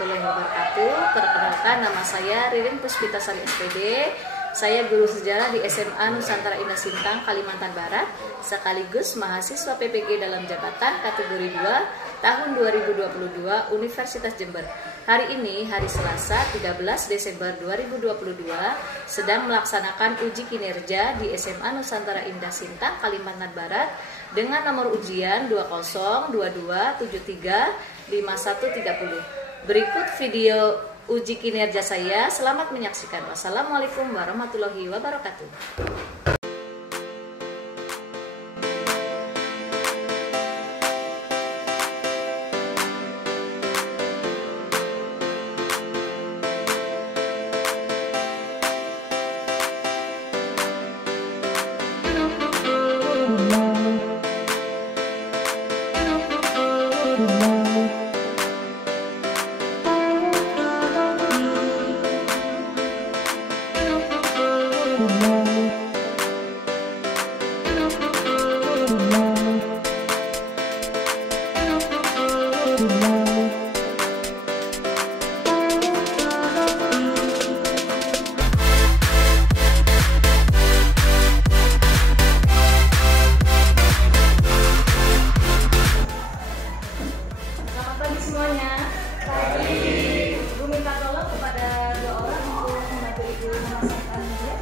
warahmatullahi wabarakatuh. Perkenalkan, nama saya Ririn Puspitasari SPD. Saya guru sejarah di SMA Nusantara Indah Sintang, Kalimantan Barat, sekaligus mahasiswa PPG dalam jabatan kategori 2 tahun 2022 Universitas Jember. Hari ini, hari Selasa 13 Desember 2022, sedang melaksanakan uji kinerja di SMA Nusantara Indah Sintang, Kalimantan Barat dengan nomor ujian 2022735130. Berikut video uji kinerja saya. Selamat menyaksikan. Wassalamualaikum warahmatullahi wabarakatuh. Ibu minta tolong kepada dua orang untuk membantu Ibu memasangkan meja.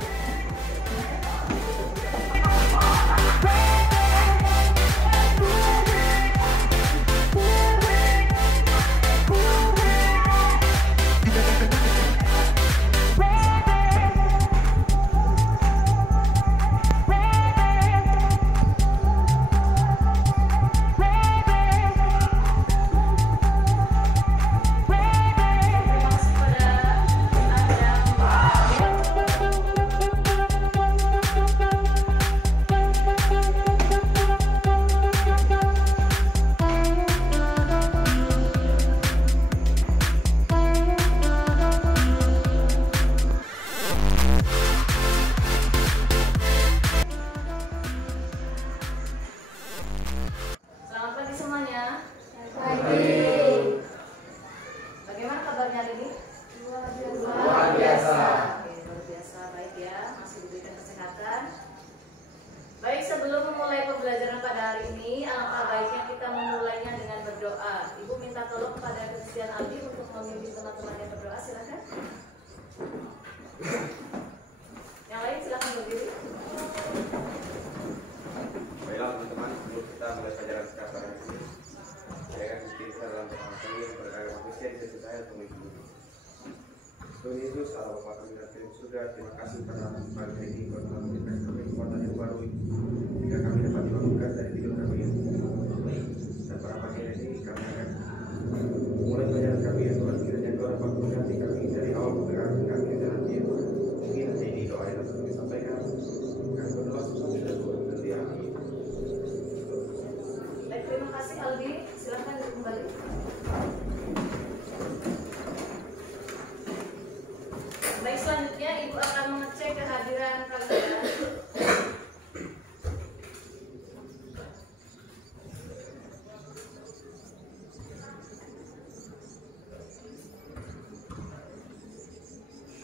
Bagaimana kabarnya hari ini? Luar biasa. Oke, luar biasa, baik ya, masih diberikan kesehatan. Baik, sebelum memulai pembelajaran pada hari ini, alangkah baiknya kita memulainya dengan berdoa. Ibu minta tolong kepada Christian Aldi untuk memimpin teman-temannya berdoa, silakan. Yang lain silakan berdiri. Baiklah teman-teman, sebelum kita mulai pelajaran kita pada hari ini, saya akan bercerita dalam pertama kali beragama Kristen di sisi saya untuk mengikuti. Tuhan Yesus, Allah Bapa kami dan Tuhan surga, terima kasih karena pagi hari ini Kau telah memberikan kami kekuatan yang baru jika kami dapat dibangunkan dari tidur kami yang dan pada pagi hari ini kami akan mulai pelajaran kami yang Tuhan kiranya Kau dapat memberkati kami dari awal pergerakan kami dan nanti mungkin nanti ini doa yang dapat kami sampaikan kami berdoa sampai dan Tuhan nanti amin. Baik, terima kasih Aldi, silakan kembali. Baik, selanjutnya Ibu akan mengecek kehadiran kalian.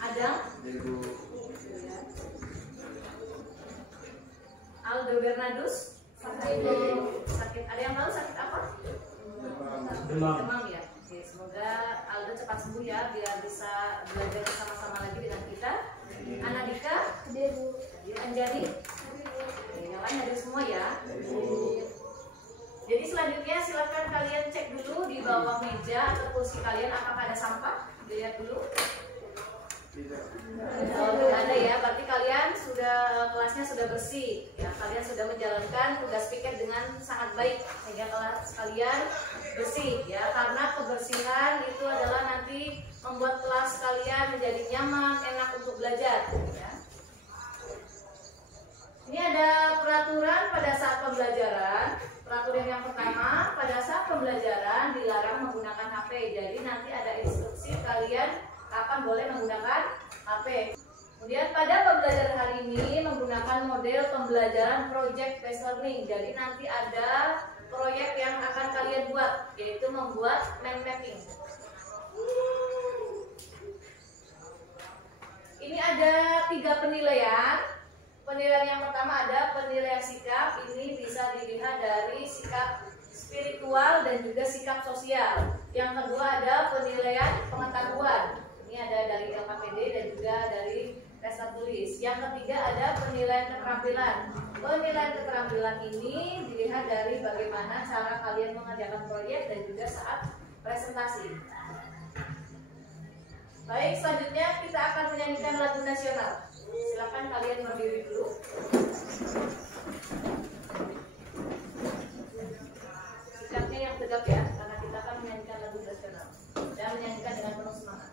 Ada? Aldo Bernardus? Sakit. Ada yang tahu sakit apa? Demam ya. Oke, semoga Aldo cepat sembuh ya, biar bisa belajar bersama-sama lagi dengan kita. Anadika? Anjani? Yang lain hadir semua ya. Jadi selanjutnya silakan kalian cek dulu di bawah meja atau kursi kalian apakah ada sampah. Dilihat dulu. Kalau tidak ada ya, berarti kalian sudah kelasnya sudah bersih ya, kalian sudah menjalankan tugas piket dengan sangat baik sehingga kelas kalian bersih ya, karena kebersihan itu adalah nanti membuat kelas kalian menjadi nyaman, enak untuk belajar ya. Ini ada peraturan pada saat pembelajaran. Peraturan yang pertama, pada saat pembelajaran dilarang menggunakan HP. Jadi nanti ada instruksi kalian kapan boleh menggunakan HP. Kemudian pada pembelajaran hari ini menggunakan model pembelajaran project based learning. Jadi nanti ada proyek yang akan kalian buat, yaitu membuat mind mapping. Ini ada 3 penilaian. Penilaian yang pertama ada penilaian sikap. Ini bisa dilihat dari sikap spiritual dan juga sikap sosial. Yang kedua ada penilaian pengetahuan. Ini ada dari LKPD dan juga dari tes tertulis. Yang ketiga ada penilaian keterampilan. Penilaian keterampilan ini dilihat dari bagaimana cara kalian mengerjakan proyek dan juga saat presentasi. Baik, selanjutnya kita akan menyanyikan lagu nasional. Silakan kalian berdiri dulu. Sikapnya yang tegap ya, karena kita akan menyanyikan lagu nasional dan menyanyikan dengan penuh semangat.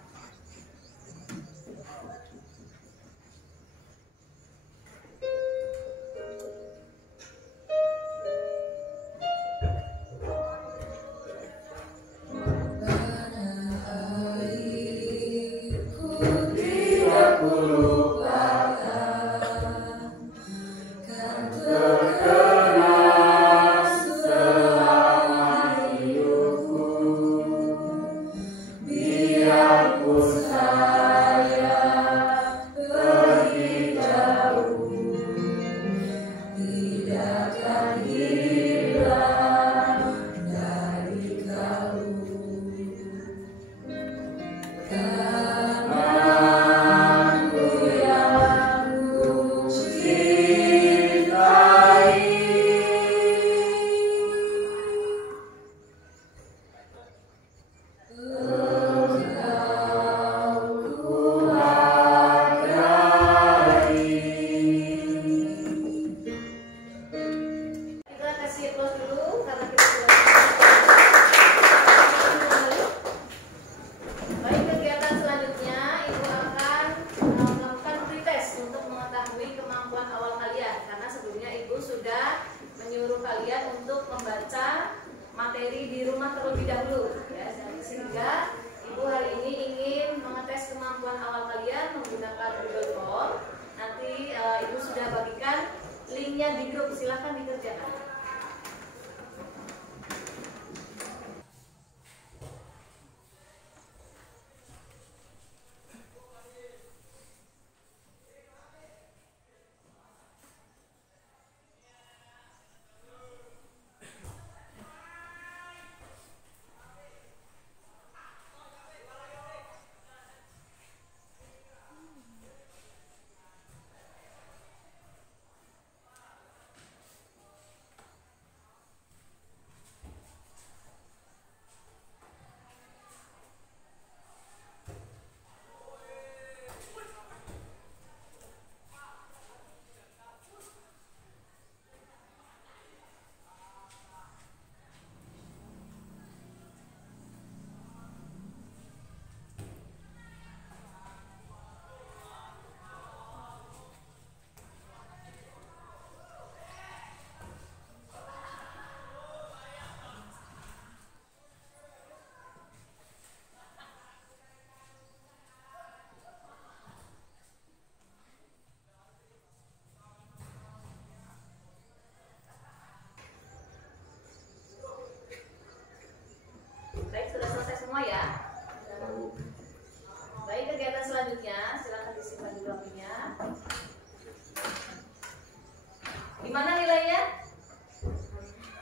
Gimana nilainya?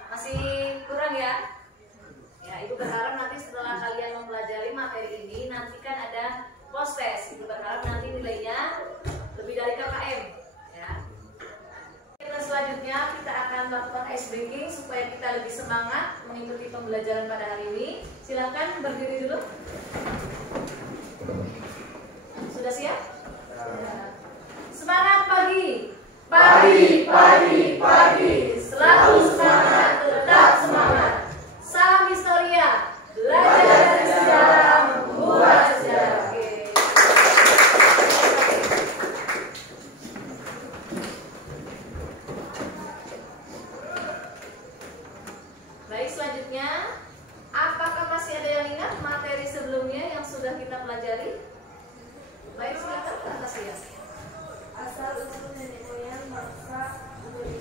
Masih kurang ya? Ya, Ibu berharap nanti setelah kalian mempelajari materi ini, nanti kan ada post test. Ibu berharap nanti nilainya lebih dari KKM. Ya. Selanjutnya kita akan melakukan ice breaking supaya kita lebih semangat mengikuti pembelajaran pada hari ini. Silahkan berdiri dulu. Sudah siap? Ya. Semangat pagi. Pagi, pagi, pagi. Selalu semangat, tetap semangat. Salam Historia. Belajar dari sejarah, membuat sejarah. Oke. Baik, selanjutnya, apakah masih ada yang ingat materi sebelumnya yang sudah kita pelajari? Baik, silakan atas ya. Asal usul nenek moyang bangsa Indonesia.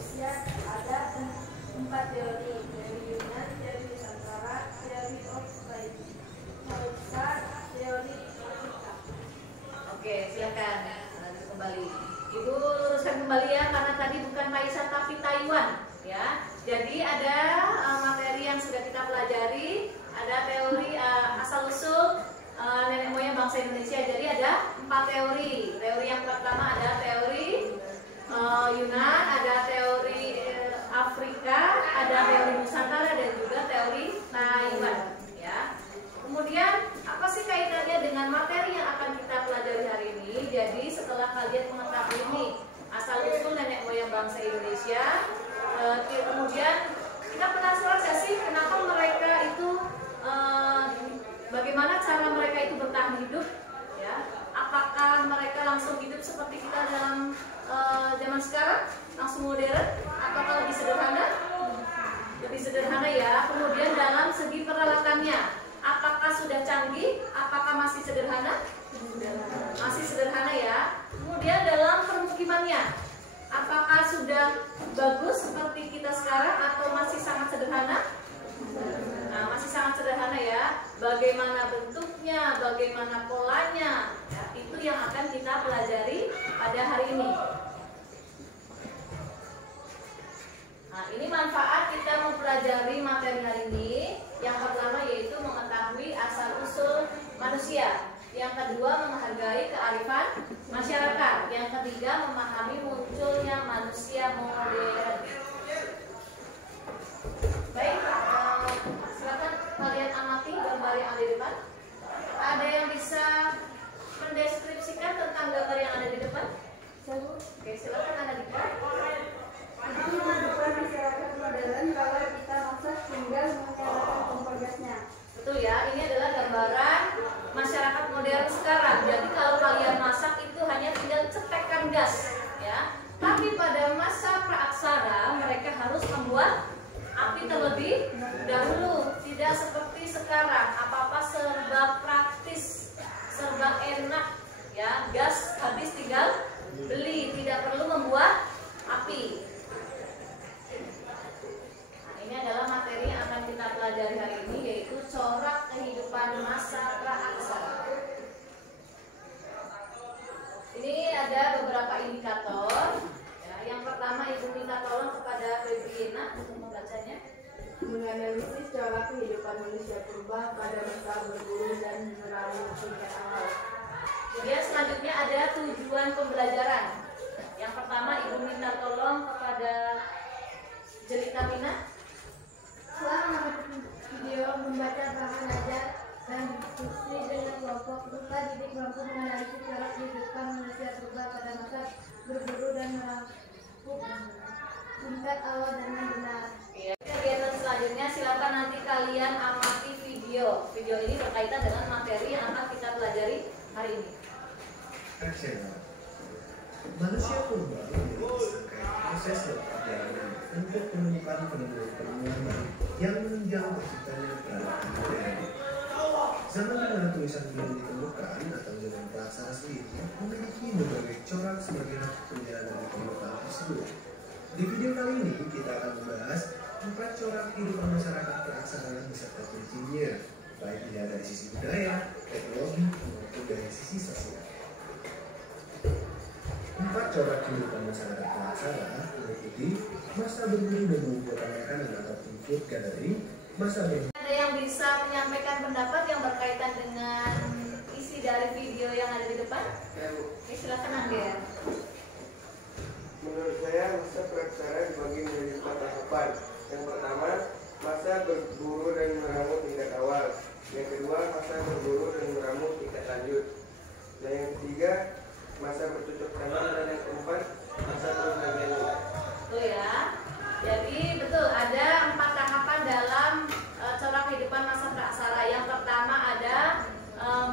kalian mengetahui nih asal usul nenek moyang bangsa Indonesia. Kemudian kita penasaran gak sih kenapa mereka itu bagaimana cara mereka itu bertahan hidup, ya? Apakah mereka langsung hidup seperti kita dalam zaman sekarang, langsung modern, atau lebih sederhana? Lebih sederhana ya. Kemudian dalam segi peralatannya, apakah sudah canggih? Apakah masih sederhana? Masih sederhana ya. Kemudian dalam permukimannya, apakah sudah bagus seperti kita sekarang atau masih sangat sederhana? Nah, masih sangat sederhana ya. Bagaimana bentuknya, bagaimana polanya, ya, itu yang akan kita pelajari pada hari ini. Nah, ini manfaat kita mempelajari materi hari ini. Yang pertama yaitu mengetahui asal-usul manusia. Yang kedua menghargai kearifan masyarakat. Yang ketiga memahami munculnya manusia modern. Baik, silakan kalian amati gambar yang ada di depan. Ada yang bisa mendeskripsikan tentang gambar yang ada di depan? Oke, silakan Anda Dika. Itu kehidupan masyarakat modern kalau kita maksa tinggal menyalakan kompor gasnya. Betul ya, ini adalah gambaran masyarakat modern sekarang. Jadi kalau kalian masak itu hanya tinggal cetekkan gas, ya. Tapi pada masa praaksara mereka harus membuat api terlebih dahulu. Tidak seperti sekarang, apa-apa serba praktis, serba enak, ya. Gas habis tinggal beli, tidak perlu membuat api. Ini adalah materi yang akan kita pelajari hari ini, yaitu corak kehidupan masa praaksara. Ini ada beberapa indikator. Ya, yang pertama Ibu minta tolong kepada Febriana untuk membacanya. Menganalisis corak kehidupan manusia purba pada masa berburu dan meramu tingkat awal. Kemudian selanjutnya ada tujuan pembelajaran. Yang pertama Ibu minta tolong kepada Jelita Mina. Setelah menonton video membaca bahan ajar dan diskusi dengan kelompok, peserta didik mampu menganalisis corak kehidupan manusia purba pada masa berburu dan merampok tingkat awal dengan benar. Kegiatan selanjutnya silakan nanti kalian amati video. Video ini berkaitan dengan materi yang akan kita pelajari hari ini. Manusia purba menjadi proses perjalanan untuk menemukan penemuan yang menunjang terciptanya peradaban modern. Zaman di mana tulisan belum ditemukan atau zaman praaksara sendiri memiliki berbagai corak sebagai perjalanan pembukaan tersebut. Di video kali ini kita akan membahas 4 corak kehidupan masyarakat praaksara beserta kuncinya, baik dari sisi budaya, teknologi, maupun dari sisi sosial. 4 corak kehidupan masyarakat praaksara meliputi masa berburu dan mengumpulkan makanan ataupun food gathering, masa berburu. Ada yang bisa menyampaikan pendapat yang berkaitan dengan isi dari video yang ada di depan? Oke, silakan Angger. Menurut saya masa praaksara dibagi menjadi 4 tahapan. Yang pertama, masa berburu dan meramu tingkat awal. Yang kedua, masa berburu dan meramu tingkat lanjut. Dan yang ketiga, masa bercocok tanam, dan yang keempat, masa pergantian. Betul ya. Jadi betul ada 4 tahapan dalam corak kehidupan masa praaksara. Yang pertama ada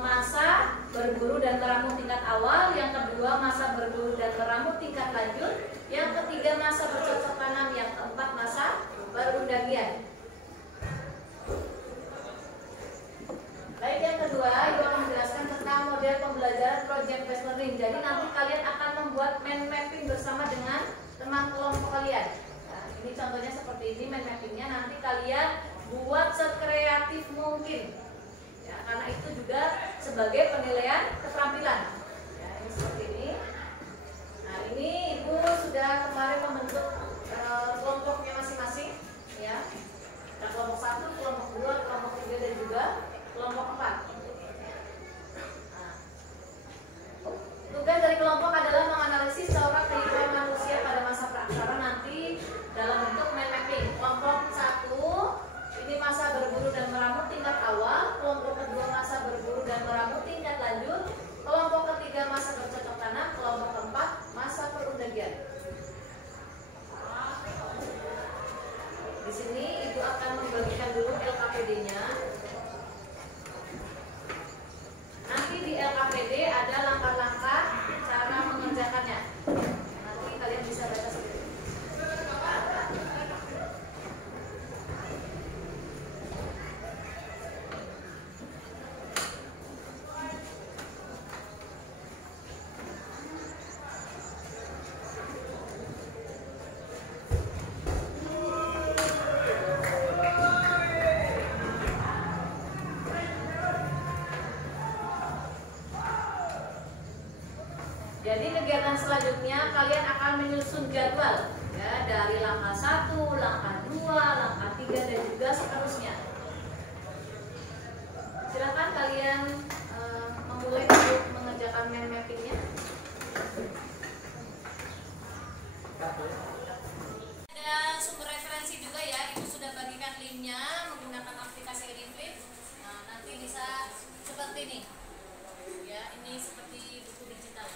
masa berburu dan meramu tingkat awal. Yang kedua masa berburu dan meramu tingkat lanjut. Yang ketiga masa bercocok tanam. Yang keempat masa perundagian. Baik, yang kedua Ibu akan menjelaskan tentang model pembelajaran project based learning. Jadi nanti kalian akan membuat mind mapping bersama dengan teman kelompok kalian. Nah, ini contohnya seperti ini mind mappingnya. Nanti kalian buat sekreatif mungkin. Ya, karena itu juga sebagai penilaian keterampilan. Ya, ini seperti ini. Nah, ini Ibu sudah kemarin membentuk kelompoknya masing-masing. Ya, ada kelompok 1, kelompok 2, kelompok 3 dan juga kelompok 4. Nah, tugas dari kelompok adalah menganalisis corak kehidupan manusia pada masa praaksara nanti dalam bentuk mind mapping. Kelompok 1 ini masa berburu dan meramu tingkat awal, kelompok kedua masa berburu dan meramu tingkat lanjut, kelompok ketiga masa bercocok tanam, kelompok keempat sini Ibu akan membagikan dulu LKPD-nya. Nanti di LKPD ada langkah-langkah cara mengerjakannya. Nanti kalian bisa baca sendiri. Jadi kegiatan selanjutnya kalian akan menyusun jadwal ya, dari langkah 1, langkah 2, langkah 3 dan juga seterusnya. Silakan kalian memulai untuk mengerjakan mind mappingnya. Ada sumber referensi juga ya, Ibu sudah bagikan linknya menggunakan aplikasi Ediflip. Nah, nanti bisa seperti ini. Ya, ini seperti buku digital.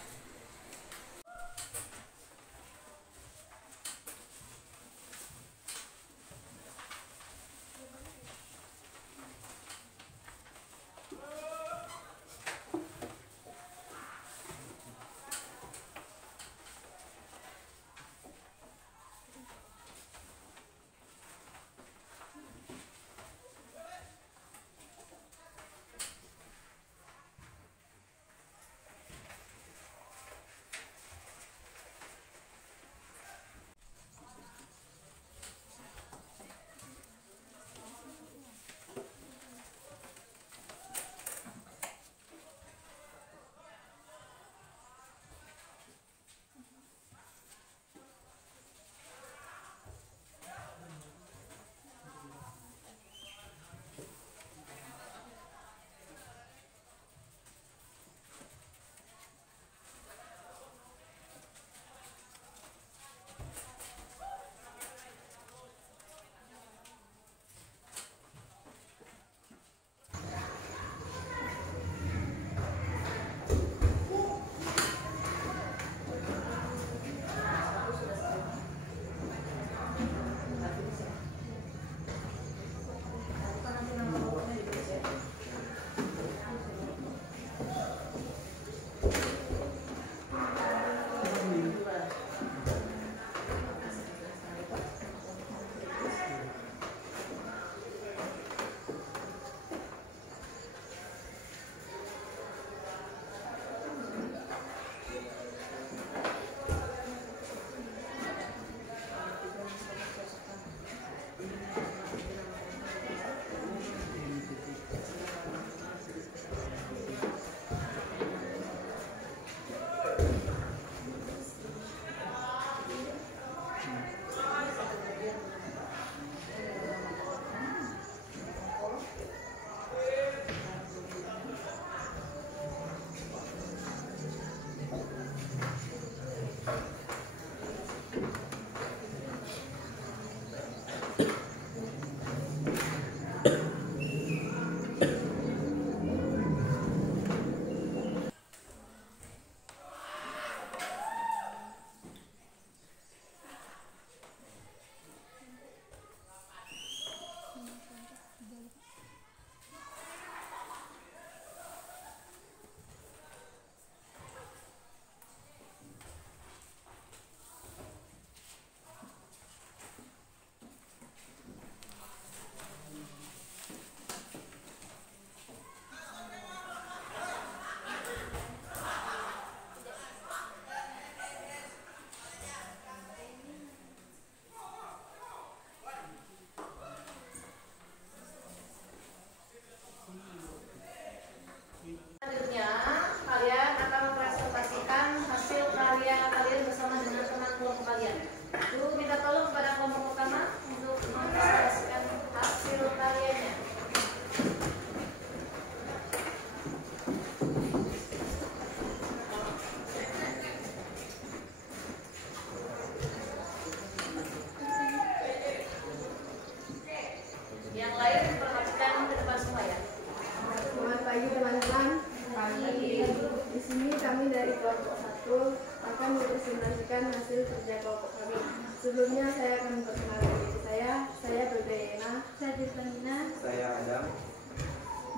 akan mempresentasikan hasil kerja kelompok kami. Sebelumnya saya akan memperkenalkan diri saya. saya Bebena. Saya Tirtanina. Saya Adam.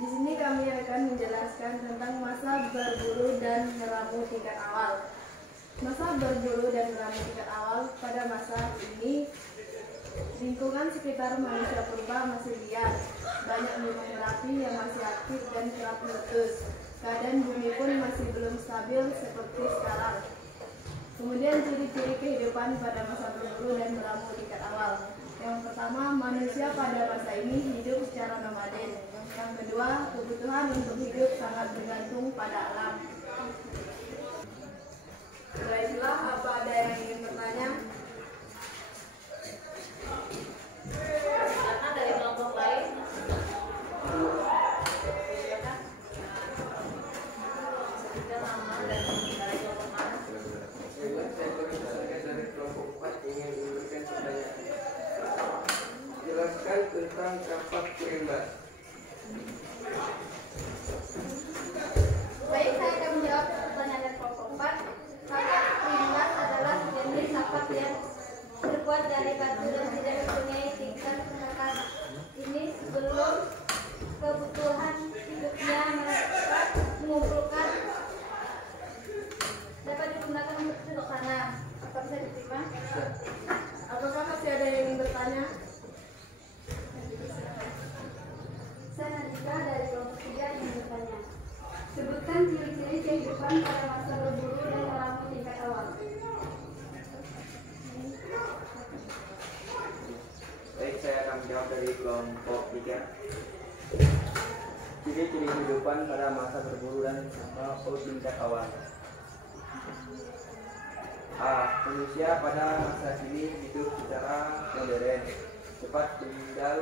Di sini kami akan menjelaskan tentang masa berburu dan meramu tingkat awal. Masa berburu dan meramu tingkat awal pada masa ini, lingkungan sekitar manusia purba masih liar. Banyak gunung berapi yang masih aktif dan kerap meletus. Keadaan bumi pun masih belum stabil seperti sekarang. Kemudian ciri-ciri kehidupan pada masa berburu dan meramu tingkat awal. Yang pertama, manusia pada masa ini hidup secara nomaden. Yang kedua, kebutuhan untuk hidup sangat bergantung pada alam. Baiklah, apa ada yang ingin bertanya? Karena dari kelompok lain. Kita nama dan dari kelompok mana? Saya dari kelompok 4 ingin memberikan pertanyaan. Jelaskan tentang kapak perimbat. Baik, saya akan menjawab pertanyaan dari kelompok 4. Kapak perimbat adalah jenis kapak yang terbuat dari batu dan tidak mempunyai tingkat kekerasan. Ini sebelum kebutuhan hidupnya mengumpulkan dapat digunakan untuk duduk tanah. Apa bisa diterima? Apakah masih ada yang ingin bertanya? Saya Nadika dari kelompok 3 ingin bertanya. Sebutkan ciri-ciri kehidupan pada masa berburu dan meramu tingkat awal. Baik, saya akan menjawab dari kelompok 3. Ciri-ciri kehidupan pada masa berburu dan meramu tingkat awal. A. Manusia pada masa kini hidup secara modern, cepat tinggal,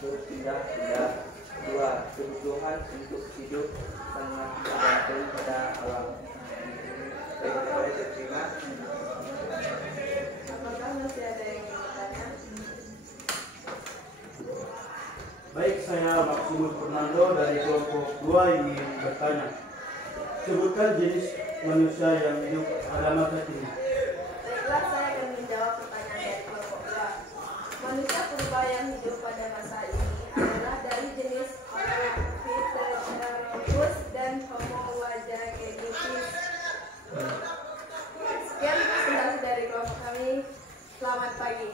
berpindah-pindah. 2. Kebutuhan untuk hidup sangat bergantung pada alam. Baik, dapat diterima. Apakah masih ada yang ingin bertanya? Baik, saya Maximus Fernando dari kelompok 2 ingin bertanya. Sebutkan jenis manusia yang hidup pada masa kini. Baiklah, saya akan menjawab pertanyaan dari kelompok 2. Manusia purba yang hidup pada masa ini adalah dari jenis Australopithecus dan Homo wajagenitis. Sekian presentasi dari kelompok kami. Selamat pagi.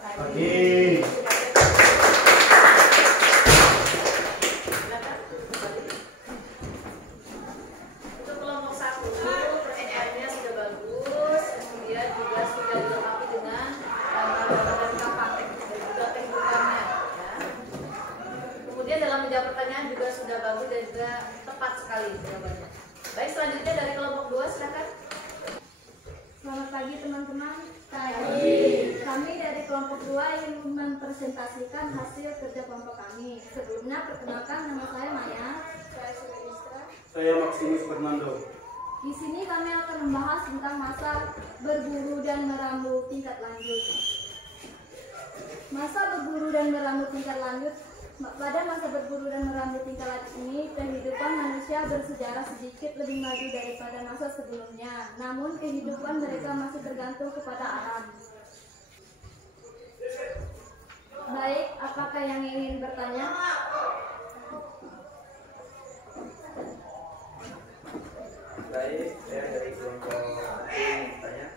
Pagi. Untuk kelompok 1, pertanyaannya sudah bagus, kemudian juga sudah dilengkapi dengan dan kapak dan juga kehidupannya. Ya. Kemudian dalam menjawab pertanyaan juga sudah bagus dan juga tepat sekali jawabannya. Baik, selanjutnya dari kelompok 2, silakan. Selamat pagi teman-teman. Kami dari kelompok 2 ingin mempresentasikan hasil kerja kelompok kami. Sebelumnya perkenalkan, nama saya Maya. Saya Sulistra. Saya Maximus Fernando. Di sini kami akan membahas tentang masa berburu dan meramu tingkat lanjut. Masa berburu dan meramu tingkat lanjut. Pada masa berburu dan meramu tingkat lanjut ini, kehidupan manusia bersejarah sedikit lebih maju daripada masa sebelumnya. Namun kehidupan mereka masih tergantung kepada alam. Baik, apakah yang ingin bertanya? Baik, saya dari kelompok 1 ingin bertanya.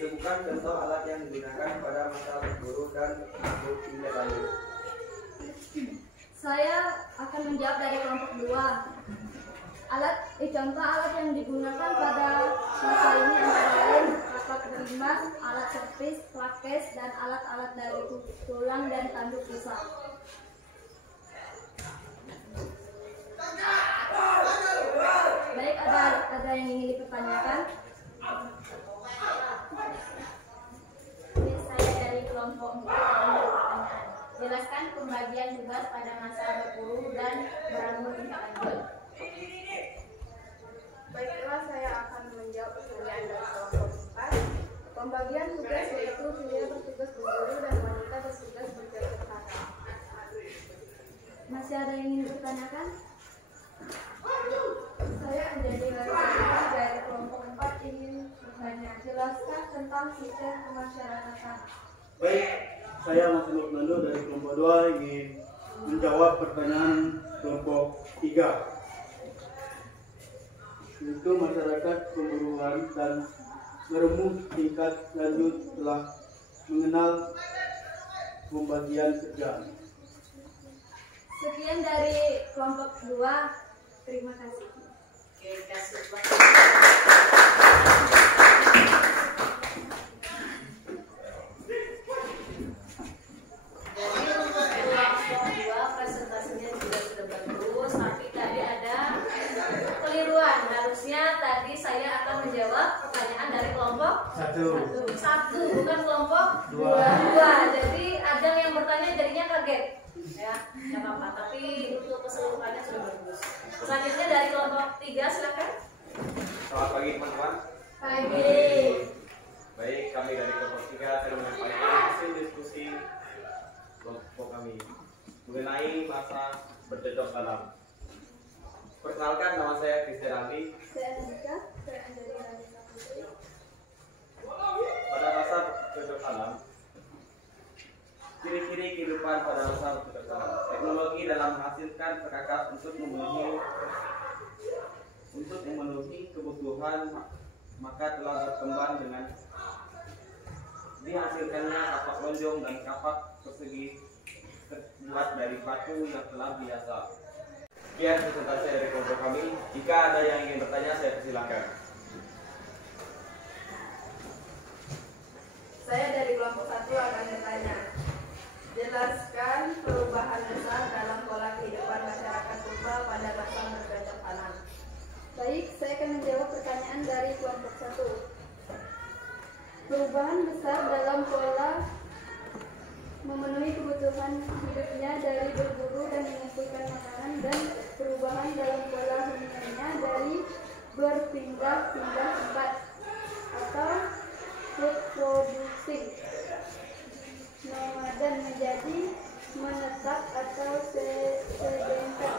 Sebutkan contoh alat yang digunakan pada masa berburu dan meramu tingkat lanjut. Saya akan menjawab dari kelompok 2. Contoh alat yang digunakan pada masa ini antara lain kapak berimbas, alat servis, plakes, dan alat-alat dari tulang dan tanduk rusa. Baik, ada yang ingin dipertanyakan? Saya dari kelompok 4 ingin berpertanyaan. Jelaskan pembagian tugas pada masa berburu dan meramu tingkat lanjut. Baiklah, saya akan menjawab pertanyaan dari kelompok 4. Pembagian tugas yaitu pria bertugas berburu dan wanita bertugas bercocok tanam. Masih ada yang ingin dipertanyakan? Saya menjadi dari kelompok 4 ingin bertanya. Jelaskan tentang sistem kemasyarakatan. Baik, saya Mas Nando dari kelompok 2 ingin menjawab pertanyaan kelompok 3. Yaitu masyarakat pemburuan dan ngeremuk tingkat lanjut telah mengenal pembagian kerja. Sekian dari kelompok 2. Terima kasih. Oke, kasih Pak. Jadi untuk kelompok 2 presentasinya juga sudah bagus, tapi tadi ada kekeliruan. Harusnya tadi saya akan menjawab pertanyaan dari kelompok 1, bukan kelompok 2. Jadi ada yang bertanya jadinya kaget. Ya, nggak apa-apa. Tapi untuk keseluruhannya sudah bagus. Selanjutnya dari kelompok 3, silakan. Selamat pagi teman-teman. Pagi. Baik, kami dari kelompok 3 akan menyampaikan hasil diskusi kelompok kami mengenai masa bercocok tanam. Perkenalkan, nama saya Christian Andi. Saya Andika. Saya Andari Ranisa Putri. Pada masa bercocok tanam, ciri-ciri kehidupan pada masa bercocok tanam. Teknologi dalam menghasilkan perkakas untuk memenuhi kebutuhan, maka telah berkembang dengan dihasilkannya kapak lonjong dan kapak persegi terbuat dari batu yang telah biasa. Sekian presentasi dari kelompok kami. Jika ada yang ingin bertanya, saya persilakan. Saya dari kelompok 1 akan bertanya. Jelaskan perubahan besar dalam pola kehidupan masyarakat purba pada masa bercocok tanam. Baik, saya akan menjawab pertanyaan dari kelompok 1. Perubahan besar dalam pola memenuhi kebutuhan hidupnya dari berburu dan mengumpulkan makanan, dan perubahan dalam pola huniannya dari berpindah-pindah tempat atau reproduksi nomaden menjadi menetap atau sedenter.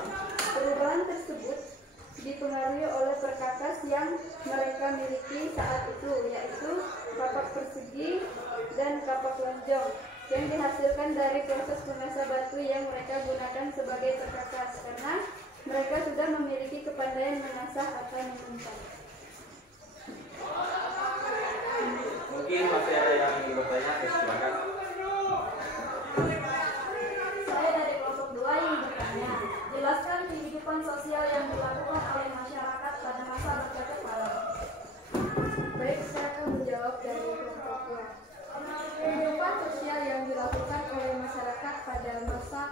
Perubahan tersebut dipengaruhi oleh perkakas yang mereka miliki saat itu, yaitu kapak persegi dan kapak lonjong yang dihasilkan dari proses mengasah batu yang mereka gunakan sebagai perkakas, karena mereka sudah memiliki kepandaian mengasah atau menyimpan. Mungkin masih ada yang ingin bertanya, silakan. Saya dari kelompok 2 yang bertanya, jelaskan kehidupan sosial yang dilakukan oleh masyarakat pada masa bercocok tanam. Baik, saya akan menjawab dari kelompok 2. Kehidupan sosial yang dilakukan oleh masyarakat pada masa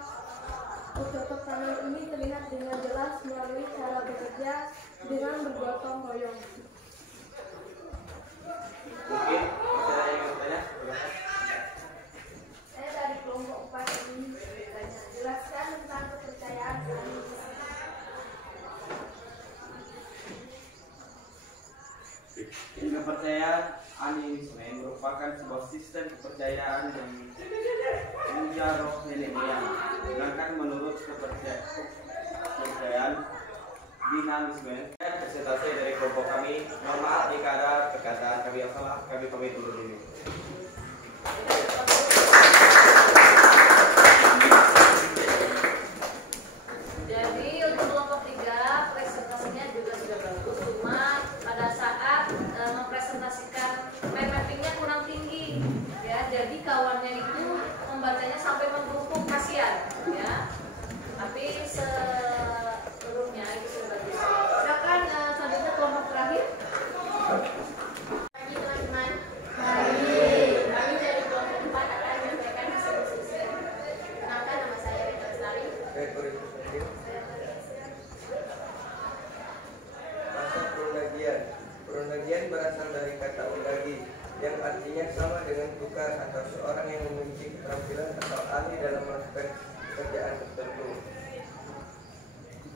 bercocok tanam ini terlihat dengan jelas melalui cara bekerja dengan bergotong royong. Mungkin masih ada yang ingin bertanya, silakan. Saya dari kelompok 4 ini bertanya, jelaskan tentang kepercayaan animisme. Kepercayaan animisme merupakan sebuah sistem kepercayaan yang punya roh nenek moyang. Sedangkan menurut kepercayaan dinamisme, presentasi dari kelompok kami. Mohon maaf jika ada perkataan kami yang salah, kami pamit dulu ini. Jadi untuk kelompok 3 presentasinya juga sudah bagus, cuma pada saat mempresentasikan mind mappingnya kurang tinggi, ya. Jadi kawannya itu membacanya sampai menggerupuk, kasihan, ya. Tapi seluruhnya itu sudah bagus. Silakan selanjutnya kelompok terakhir. Pagi teman-teman. Pagi. Kami dari kelompok 4 akan menyampaikan hasil diskusi. Kenalkan, nama saya Rita Lestari. Masa perundagian. Perundagian berasal dari kata undagi, yang artinya sama dengan tukar atau seorang yang memiliki keterampilan atau ahli dalam melakukan pekerjaan tertentu.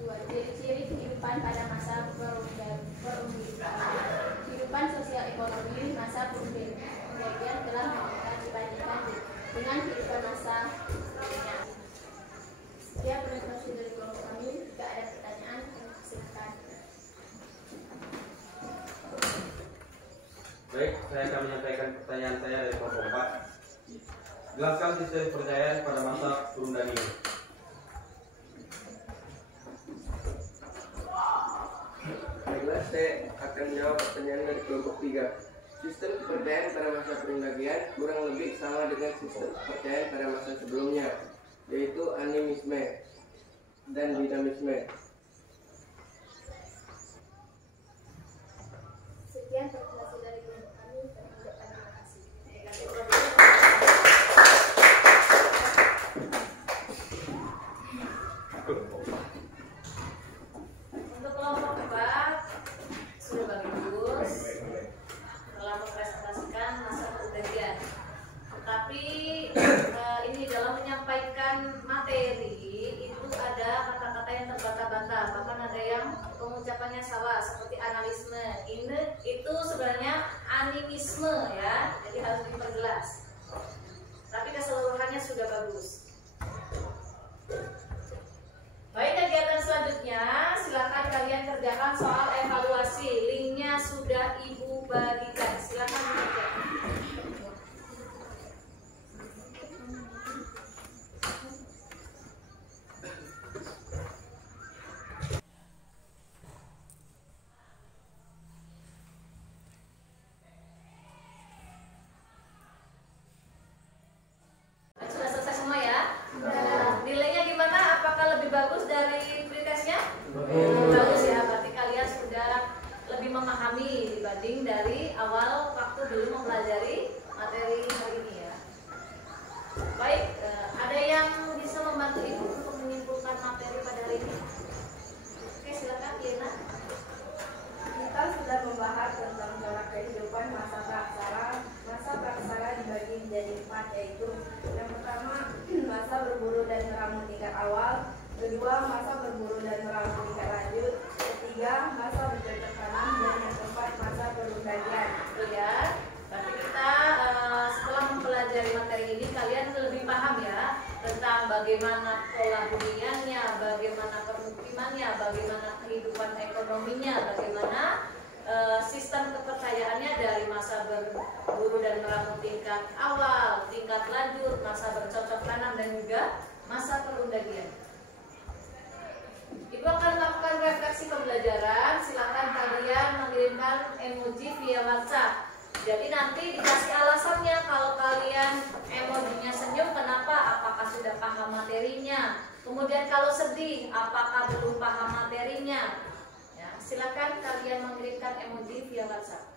2. Ciri-ciri kehidupan pada masa perundagian. Kehidupan sosial ekonomi masa perundagian telah meningkat dibandingkan dengan kehidupan masa lainnya. Sekian presentasi dari kelompok kami. Jika ada pertanyaan, silakan. Baik, saya akan menyampaikan pertanyaan saya dari kelompok 4. Jelaskan sistem kepercayaan pada masa perundingan. Baiklah, saya akan menjawab pertanyaan dari kelompok 3. Sistem kepercayaan pada masa perundingan kurang lebih sama dengan sistem kepercayaan pada masa sebelumnya, yaitu animisme dan dinamisme. Sekian presentasi dari kelompok kami. Terima kasih. Untuk kelompok 4 sudah bagus telah mempresentasikan masa perundingan. Tetapi ini dalam menyampaikan materi itu ada kata-kata yang terbata-bata, bahkan ada yang pengucapannya salah seperti analisme. Ini itu sebenarnya animisme ya, jadi harus diperjelas. Tapi keseluruhannya sudah bagus. Baik, kegiatan selanjutnya silakan kalian kerjakan soal evaluasi. Linknya sudah Ibu bagikan. Silakan dikerjakan. Sudah selesai semua ya? Nilainya gimana? Apakah lebih bagus dari pretestnya? Bagus ya, berarti kalian sudah lebih memahami dibanding dari awal waktu belum mempelajari materi hari ini ya. Baik, ada yang bisa membantu Ibu untuk menyimpulkan materi pada hari ini? Oke, silakan Diana. Kita sudah membahas tentang cara kehidupan masa praksara. Masa praksara dibagi menjadi 4, yaitu yang pertama masa berburu dan meramu tingkat awal, kedua masa berburu dan meramu tingkat lanjut, ketiga masa bercocok tanam, dan yang keempat masa perundingan. Ya, berarti kita setelah mempelajari materi ini kalian lebih paham ya tentang bagaimana pola huniannya, bagaimana permukimannya, bagaimana kehidupan ekonominya, bagaimana sistem kepercayaannya dari masa berburu dan meramu tingkat awal, tingkat lanjut, masa bercocok tanam, dan juga masa perundingan. Ibu akan melakukan refleksi pembelajaran. Silakan kalian mengirimkan emoji via WhatsApp. Jadi nanti dikasih alasannya kalau kalian emojinya senyum kenapa, apakah sudah paham materinya. Kemudian kalau sedih, apakah belum paham materinya. Ya, silakan kalian mengirimkan emoji via WhatsApp.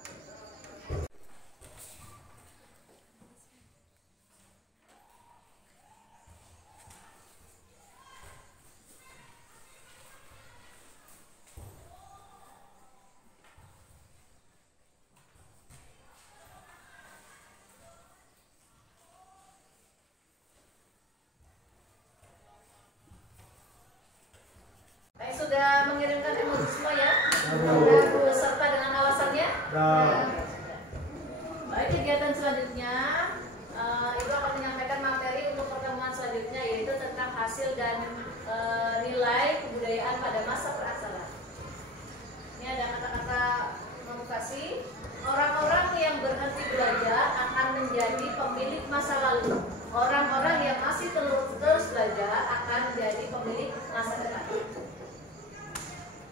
Sudah mengirimkan emoji semua ya? Beserta dengan alasannya? Baik, kegiatan selanjutnya Ibu akan menyampaikan materi untuk pertemuan selanjutnya, yaitu tentang hasil dan nilai kebudayaan pada masa praksara. Ini ada kata-kata motivasi. Orang-orang yang berhenti belajar akan menjadi pemilik masa lalu. Orang-orang yang masih terus belajar akan menjadi pemilik masa depan.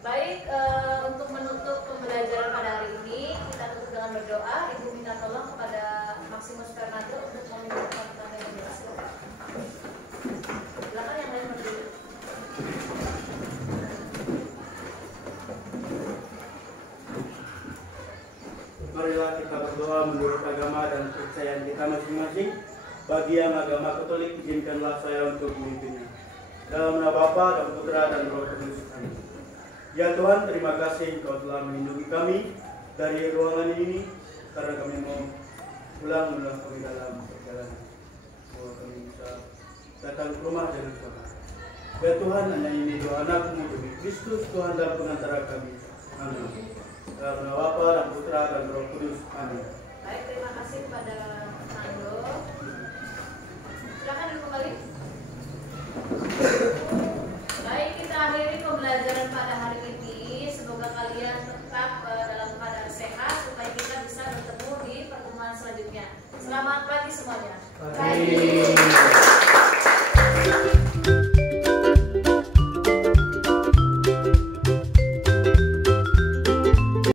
Baik, untuk menutup pembelajaran pada hari ini, kita tutup dengan berdoa. Ibu minta tolong kepada Maximus Fernando untuk memimpin tanda yang jelas. Silakan yang lain berdiri. Marilah kita berdoa menurut agama dan kepercayaan kita masing-masing. Bagi yang agama Katolik, izinkanlah saya untuk memimpinnya. Dalam nama Bapa dan Putra dan Roh Kudus. Amin. Ya Tuhan, terima kasih Engkau telah melindungi kami dari ruangan ini, karena kami mau pulang kami dalam perjalanan. Bahwa kami bisa datang ke rumah dengan selamat. Ya Tuhan, hanya ini doa anakmu demi Kristus Tuhan dan pengantara kami. Amin. Dalam nama Bapa dan Putra dan Roh Kudus. Amin. Baik, terima kasih kepada Fernando. Silakan kembali. Baik, kita akhiri pembelajaran pada hari ini. Semoga kalian tetap dalam keadaan sehat supaya kita bisa bertemu di pertemuan selanjutnya. Selamat pagi semuanya. Mari.